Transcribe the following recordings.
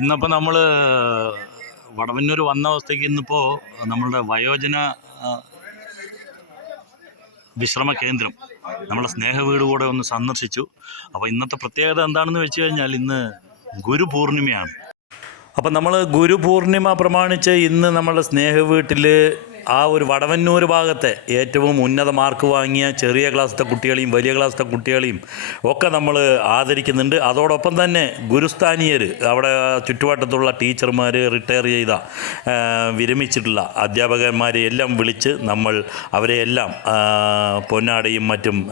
ഇന്നിപ്പോൾ നമ്മൾ വടവന്നൂർ വന്ന അവസ്ഥയ്ക്ക് ഇന്നിപ്പോൾ നമ്മളുടെ വയോജന വിശ്രമ കേന്ദ്രം നമ്മളെ സ്നേഹ വീട് കൂടെ ഒന്ന് സന്ദർശിച്ചു. അപ്പോൾ ഇന്നത്തെ പ്രത്യേകത എന്താണെന്ന് വെച്ച് കഴിഞ്ഞാൽ ഇന്ന് ഗുരുപൂർണിമയാണ് അപ്പം നമ്മൾ ഗുരുപൂർണിമ പ്രമാണിച്ച് ഇന്ന് നമ്മളുടെ സ്നേഹ വീട്ടിൽ ആ ഒരു വടവന്നൂർ ഭാഗത്തെ ഏറ്റവും ഉന്നത മാർക്ക് വാങ്ങിയ ചെറിയ ക്ലാസ്സിലെ കുട്ടികളെയും വലിയ ക്ലാസ്സിലെ കുട്ടികളെയും ഒക്കെ നമ്മൾ ആദരിക്കുന്നുണ്ട്. അതോടൊപ്പം തന്നെ ഗുരുസ്ഥാനീയർ അവിടെ ചുറ്റുവട്ടത്തുള്ള ടീച്ചർമാർ റിട്ടയർ ചെയ്ത വിരമിച്ചിട്ടുള്ള അധ്യാപകന്മാരെ എല്ലാം വിളിച്ച് നമ്മൾ അവരെ എല്ലാം പൊന്നാടയും മറ്റും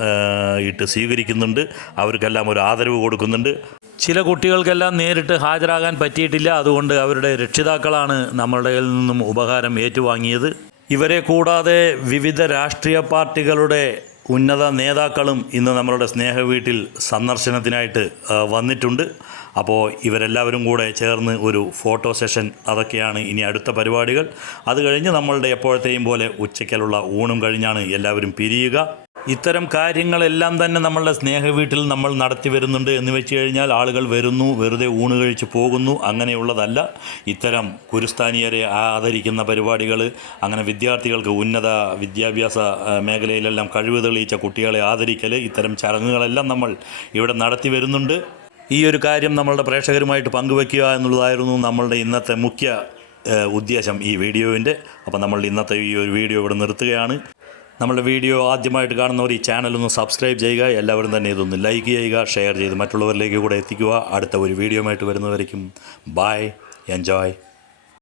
ഇട്ട് സ്വീകരിക്കുന്നുണ്ട്. അവർക്കെല്ലാം ഒരു ആദരവ് കൊടുക്കുന്നുണ്ട്. ചില കുട്ടികൾക്കെല്ലാം നേരിട്ട് ഹാജരാകാൻ പറ്റിയിട്ടില്ല. അതുകൊണ്ട് അവരുടെ രക്ഷിതാക്കളാണ് നമ്മളുടെ നിന്നും ഉപഹാരം ഏറ്റുവാങ്ങിയത്. ഇവരെ കൂടാതെ വിവിധ രാഷ്ട്രീയ പാർട്ടികളുടെ ഉന്നത നേതാക്കളും ഇന്ന് നമ്മളുടെ സ്നേഹ വീട്ടിൽ സന്ദർശനത്തിനായിട്ട് വന്നിട്ടുണ്ട്. അപ്പോൾ ഇവരെല്ലാവരും കൂടെ ചേർന്ന് ഒരു ഫോട്ടോ സെഷൻ അതൊക്കെയാണ് ഇനി അടുത്ത പരിപാടികൾ. അത് കഴിഞ്ഞ് നമ്മളുടെ എപ്പോഴത്തെയും പോലെ ഉച്ചയ്ക്കലുള്ള ഊണും കഴിഞ്ഞാണ് എല്ലാവരും പിരിയുക. ഇത്തരം കാര്യങ്ങളെല്ലാം തന്നെ നമ്മളുടെ സ്നേഹ വീട്ടിൽ നമ്മൾ നടത്തി വരുന്നുണ്ട് എന്ന് വെച്ച് കഴിഞ്ഞാൽ ആളുകൾ വരുന്നു വെറുതെ ഊണ് കഴിച്ച് പോകുന്നു അങ്ങനെയുള്ളതല്ല. ഇത്തരം കുരുസ്ഥാനീയരെ ആദരിക്കുന്ന പരിപാടികൾ അങ്ങനെ വിദ്യാർത്ഥികൾക്ക് ഉന്നത വിദ്യാഭ്യാസ മേഖലയിലെല്ലാം കഴിവ് തെളിയിച്ച കുട്ടികളെ ആദരിക്കൽ ഇത്തരം ചടങ്ങുകളെല്ലാം നമ്മൾ ഇവിടെ നടത്തി വരുന്നുണ്ട്. ഈ ഒരു കാര്യം നമ്മളുടെ പ്രേക്ഷകരുമായിട്ട് പങ്കുവെക്കുക എന്നുള്ളതായിരുന്നു നമ്മളുടെ ഇന്നത്തെ മുഖ്യ ഉദ്ദേശം ഈ വീഡിയോവിന്റെ. അപ്പോൾ നമ്മൾ ഇന്നത്തെ ഈ ഒരു വീഡിയോ ഇവിടെ നിർത്തുകയാണ്. നമ്മുടെ വീഡിയോ ആദ്യമായിട്ട് കാണുന്നവർ ഈ ചാനലൊന്ന് സബ്സ്ക്രൈബ് ചെയ്യുക. എല്ലാവരും തന്നെ ഇതൊന്ന് ലൈക്ക് ചെയ്യുക ഷെയർ ചെയ്ത് മറ്റുള്ളവരിലേക്ക് കൂടെ എത്തിക്കുക. അടുത്ത ഒരു വീഡിയോ ആയിട്ട് വരുന്നവരേക്കും ബായ് എൻജോയ്